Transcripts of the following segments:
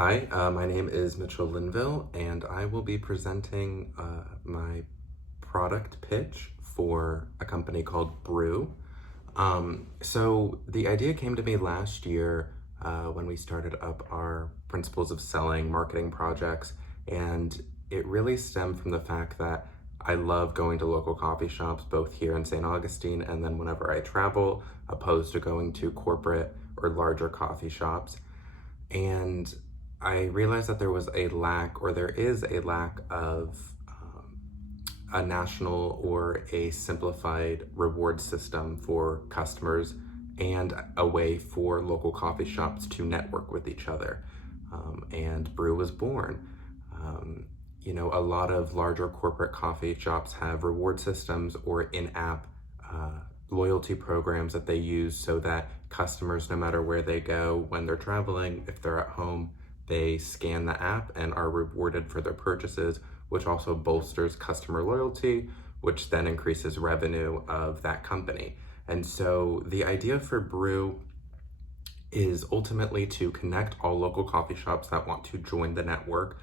Hi, my name is Mitchell Linville, and I will be presenting my product pitch for a company called Brew. So the idea came to me last year when we started up our Principles of Selling marketing projects, and it really stemmed from the fact that I love going to local coffee shops, both here in St. Augustine and then whenever I travel, opposed to going to corporate or larger coffee shops. And I realized that there was a lack, or there is a lack of a national or a simplified reward system for customers and a way for local coffee shops to network with each other. And Brew was born. A lot of larger corporate coffee shops have reward systems or in-app loyalty programs that they use so that customers, no matter where they go when they're traveling, if they're at home, they scan the app and are rewarded for their purchases, which also bolsters customer loyalty, which then increases revenue of that company. And so the idea for Brew is ultimately to connect all local coffee shops that want to join the network,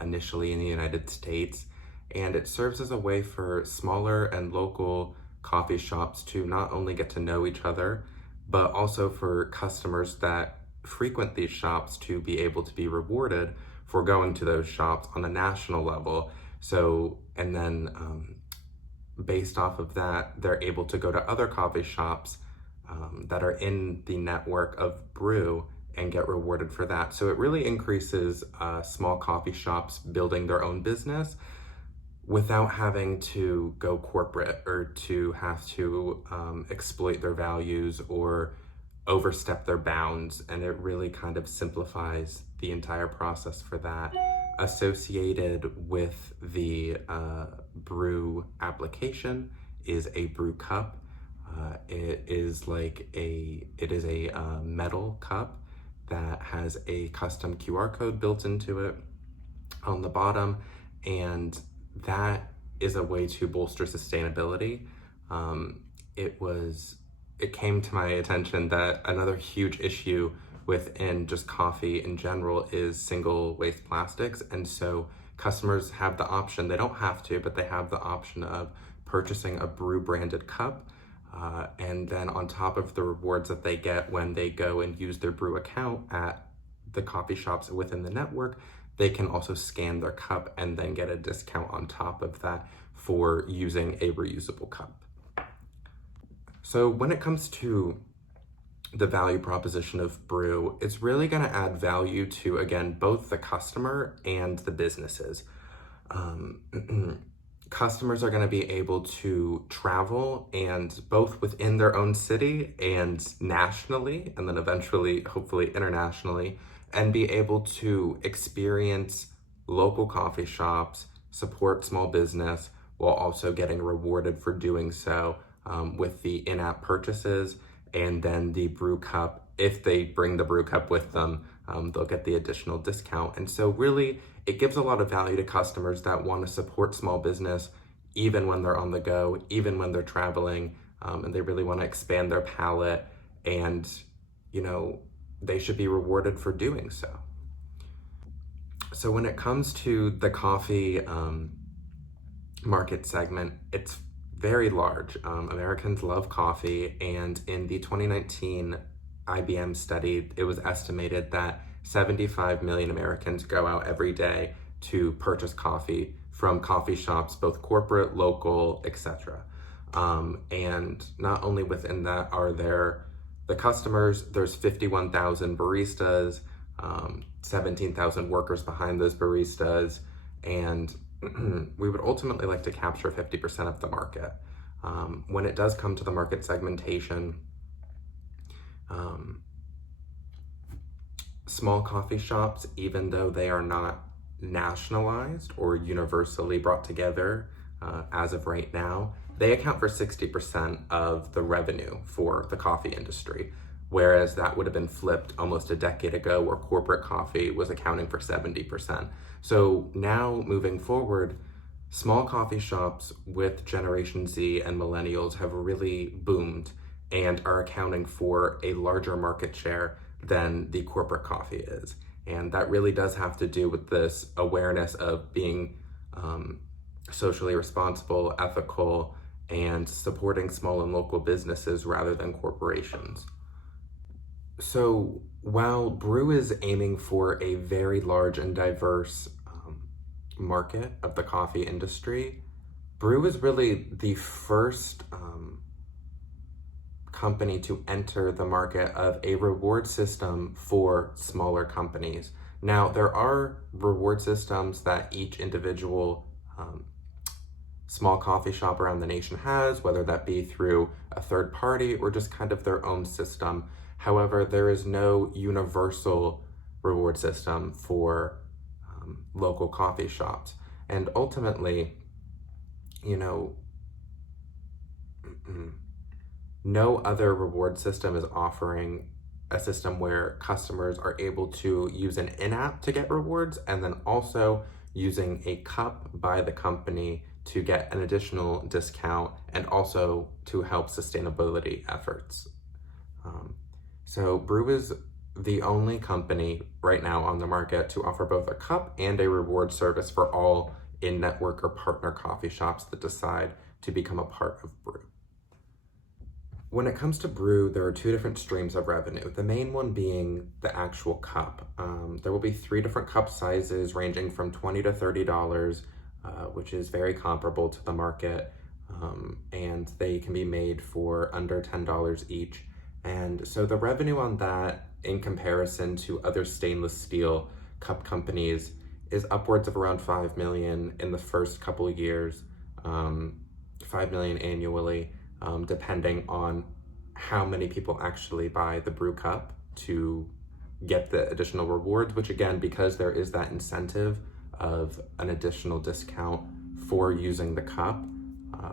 initially in the United States. And it serves as a way for smaller and local coffee shops to not only get to know each other, but also for customers that frequent these shops to be able to be rewarded for going to those shops on a national level. So, and then based off of that, they're able to go to other coffee shops that are in the network of Brew and get rewarded for that. So it really increases small coffee shops building their own business without having to go corporate or to have to exploit their values or overstep their bounds. And it really kind of simplifies the entire process for that. Associated with the Brew application is a Brew cup. It is a metal cup that has a custom QR code built into it on the bottom, and that is a way to bolster sustainability. It came to my attention that another huge issue within just coffee in general is single waste plastics. And so customers have the option, they don't have to, but they have the option of purchasing a Brew branded cup. And then on top of the rewards that they get when they go and use their Brew account at the coffee shops within the network, they can also scan their cup and then get a discount on top of that for using a reusable cup. So when it comes to the value proposition of Brew, it's really going to add value to, again, both the customer and the businesses. Customers are going to be able to travel, and both within their own city and nationally, and then eventually, hopefully internationally, and be able to experience local coffee shops, support small business, while also getting rewarded for doing so with the in-app purchases. And then the Brew cup, if they bring the Brew cup with them, they'll get the additional discount. And so really, it gives a lot of value to customers that want to support small business, even when they're on the go, even when they're traveling, and they really want to expand their palette, and, they should be rewarded for doing so. So when it comes to the coffee market segment, it's very large. Americans love coffee, and in the 2019 IBM study, it was estimated that 75 million Americans go out every day to purchase coffee from coffee shops, both corporate, local, etc. And not only within that are there the customers, there's 51,000 baristas, 17,000 workers behind those baristas, and we would ultimately like to capture 50% of the market. When it does come to the market segmentation, small coffee shops, even though they are not nationalized or universally brought together as of right now, they account for 60% of the revenue for the coffee industry, whereas that would have been flipped almost a decade ago, where corporate coffee was accounting for 70%. So now moving forward, small coffee shops with Generation Z and millennials have really boomed and are accounting for a larger market share than the corporate coffee is. And that really does have to do with this awareness of being socially responsible, ethical, and supporting small and local businesses rather than corporations. So while Brew is aiming for a very large and diverse market of the coffee industry, Brew is really the first company to enter the market of a reward system for smaller companies. Now, there are reward systems that each individual small coffee shop around the nation has, whether that be through a third party or just kind of their own system. However, there is no universal reward system for local coffee shops. And ultimately, no other reward system is offering a system where customers are able to use an in-app to get rewards, and then also using a cup by the company to get an additional discount, and also to help sustainability efforts. So Brew is the only company right now on the market to offer both a cup and a reward service for all in-network or partner coffee shops that decide to become a part of Brew. When it comes to Brew, there are two different streams of revenue. The main one being the actual cup. There will be 3 different cup sizes ranging from $20 to $30, which is very comparable to the market, and they can be made for under $10 each. And so the revenue on that, in comparison to other stainless steel cup companies, is upwards of around $5 million in the first couple of years, $5 million annually, depending on how many people actually buy the Brew cup to get the additional rewards, which again, because there is that incentive of an additional discount for using the cup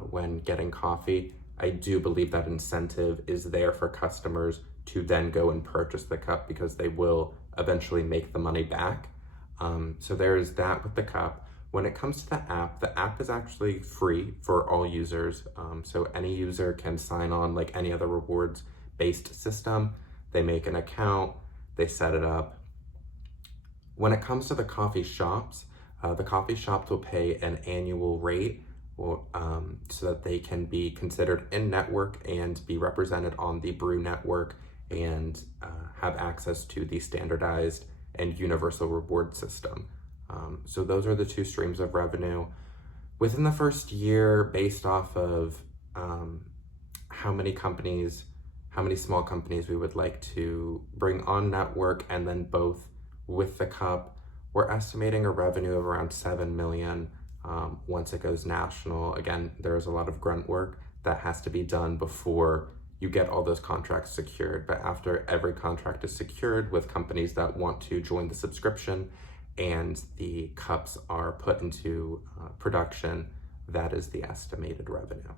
when getting coffee, I do believe that incentive is there for customers to then go and purchase the cup because they will eventually make the money back. So there is that with the cup. When it comes to the app is actually free for all users. So any user can sign on like any other rewards-based system. They make an account, they set it up. When it comes to the coffee shops will pay an annual rate so that they can be considered in-network and be represented on the Brew network and have access to the standardized and universal reward system. So those are the 2 streams of revenue. Within the first year, based off of how many small companies we would like to bring on network, and then both with the cup, we're estimating a revenue of around $7 million once it goes national. Again, there's a lot of grunt work that has to be done before you get all those contracts secured. But after every contract is secured with companies that want to join the subscription and the cups are put into production, that is the estimated revenue.